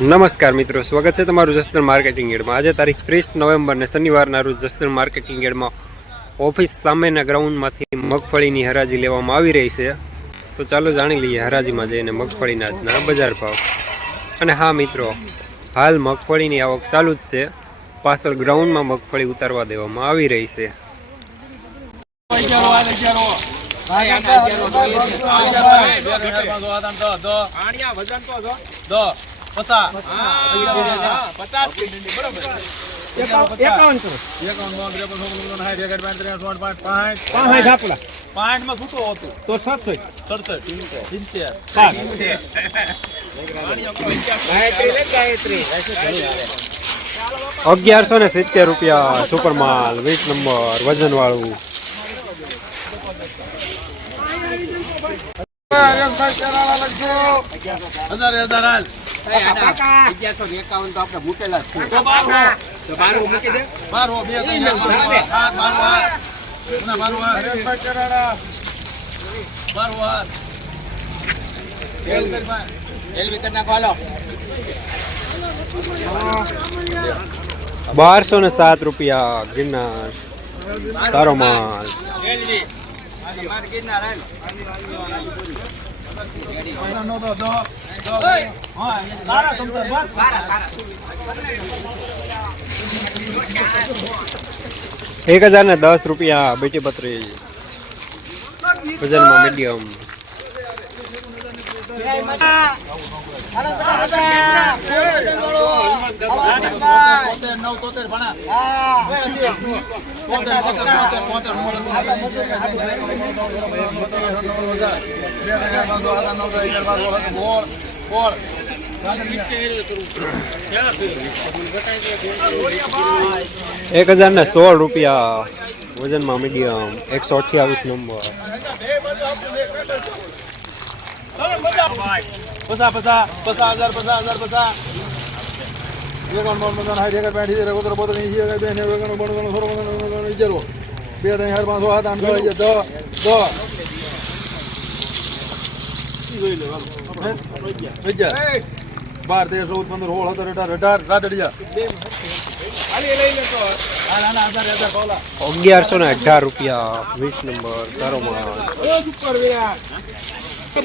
નમસ્કાર મિત્રો, સ્વાગત છે તમારું જસદણ માર્કેટિંગ એડમાં. આજે તારીખ ત્રીસ નવેમ્બરને શનિવારના રોજ જસદણ માર્કેટિંગ એડમાં ઓફિસ સામેના ગ્રાઉન્ડમાંથી મગફળીની હરાજી લેવામાં આવી રહી છે. તો ચાલો જાણી લઈએ હરાજીમાં જઈને મગફળીના આજના બજાર ભાવ. અને હા મિત્રો, હાલ મગફળીની આવક ચાલુ જ છે. પાછળ ગ્રાઉન્ડમાં મગફળી ઉતારવા દેવામાં આવી રહી છે. પાંઠમાં છૂટો હતું તો સાતસો સડસઠ સિત્તેર અગિયારસો ને સિત્તેર રૂપિયા સુપરમાલ વીસ નંબર વજનવાળું હજાર હજાર હાલ. બારસો ને સાત રૂપિયા ગિરનાર સારો માલ. નો એક હજાર ને દસ રૂપિયા બેટી બત્રીસ વજનમાં મીડિયમ ભણા. તોતેર, તોતેર, તોતેર, તોતેર, ગોળ, ગોળ. એક હજાર ને સોળ રૂપિયા વજનમાં મીડિયમ એકસો અઠ્યાવીસ નંબર પસા પસા પસા હજાર પસા હજાર પસા એકાવન બાવન પચાસ સાઠ એકર બેઠી તેર એકોતેર બોતેર એંસી એકર બે નેવું એકાણું બાણું ત્રણ સોળ પંદર પંદર પંદર અગિયાર બે ત્રણ ચાર પાંચ છ સાત આઠ નવ અગિયાર દસ દસ અગિયાર બાર તેર ચૌદ પંદર સોળ સત્તર અઢાર અઢાર રાત અઢિયાર હાલ આના હજાર હજાર પાવલા અગિયારસો ને અઢાર રૂપિયા, વીસ નંબર, સારો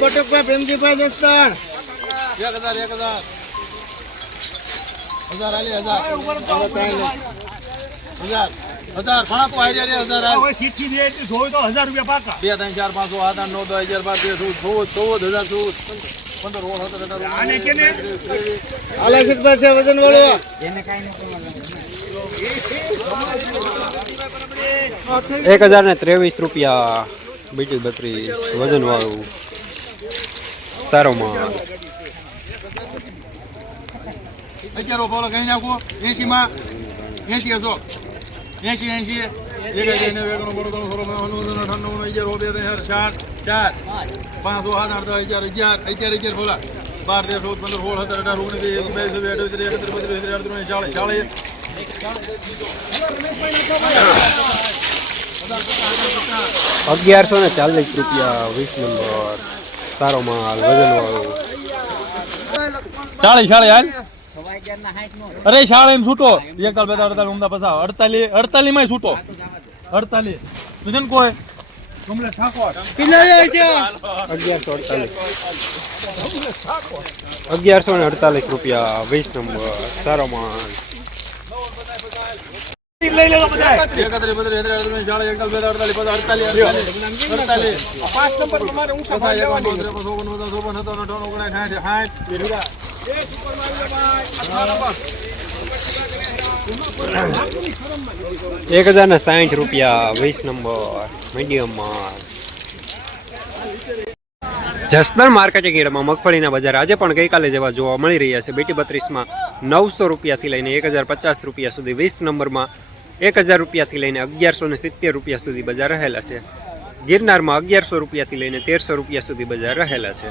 બટકભાઈ પ્રેમજીભાઈ દસ્તાર એક હજાર એક હજાર હજાર હજાર હજાર. હજાર ઘણા તો આઈ રહ્યા હજાર બે તો હજાર રૂપિયા પાકા. બે ત્રણ ચાર પાંચસો આઠ નવ દસ અગિયાર બાર તેર ચૌદ ચૌદ હજાર ચૌદ. પંદર સોળ સત્તર આને વજન વાળો એક હજાર ને ત્રેવીસ રૂપિયા બીટી બત્રીસ વજનવાળું સારો માલ અત્યારે બોલો કઈ નાખો એસી માં એસી હજો એસી એસી હજાર ત્રણ, અઠાણું, નવ્વાણું, અગિયાર, બે, ત્રણ, ચાર, ચાર, પાંચ, છ, સાત, આઠ, દસ, અગિયાર, અગિયાર, અગિયાર, અગિયાર, સોલા બાર, તેર, ચૌદ, પંદર, સોળ, સત્તર, અઢાર, ઓગણીસ, એક બે ચોવીસ, અઠ્યાવીસ, ત્રીસ, એકત્રીસ, બત્રીસ, તેત્રીસ, અડત્રીસ, ચાલીસ, ચાલીસ. અગિયારસો ને ચાલીસ રૂપિયા વીસ નંબર સારો માલ વજનવાળું ચાલીસ ચાલીસ હાલ અરે શાળા એમ છૂટો એકતાલ બેતાલ અડતાલ ઉમદા પસાવ અડતાલી અડતાલી માં છૂટો અડતાલીસ તું છે ને કોઈ કમલે ઠાકોર અગિયારસો અડતાલીસ અગિયારસો ને અડતાલીસ રૂપિયા વીસ નંબર સારો માલ લઈ લેજો બધા એકત્રીસ બત્રીસ તેત્રીસ અડતાલીસ બેતાલ અડતાલીસ અડતાલીસ પાંચ નંબર તમારે ઊંચા ચોપન ચોપન અઠાવન સાઠ એક હજાર ને સાઠ રૂપિયા વીસ નંબર મીડિયમ જસદણ માર્કેટિંગ એરિયામાં મગફળીના બજાર આજે પણ ગઈકાલે જેવા જોવા મળી રહ્યા છે. બેટી બત્રીસમાં નવસો રૂપિયાથી લઈને એક હજાર પચાસ રૂપિયા સુધી વીસ નંબરમાં એક હજાર રૂપિયાથી લઈને અગિયારસો ને સિત્તેર રૂપિયા સુધી બજાર રહેલા છે. ગિરનારમાં અગિયારસો રૂપિયાથી લઈને તેરસો રૂપિયા સુધી બજાર રહેલા છે.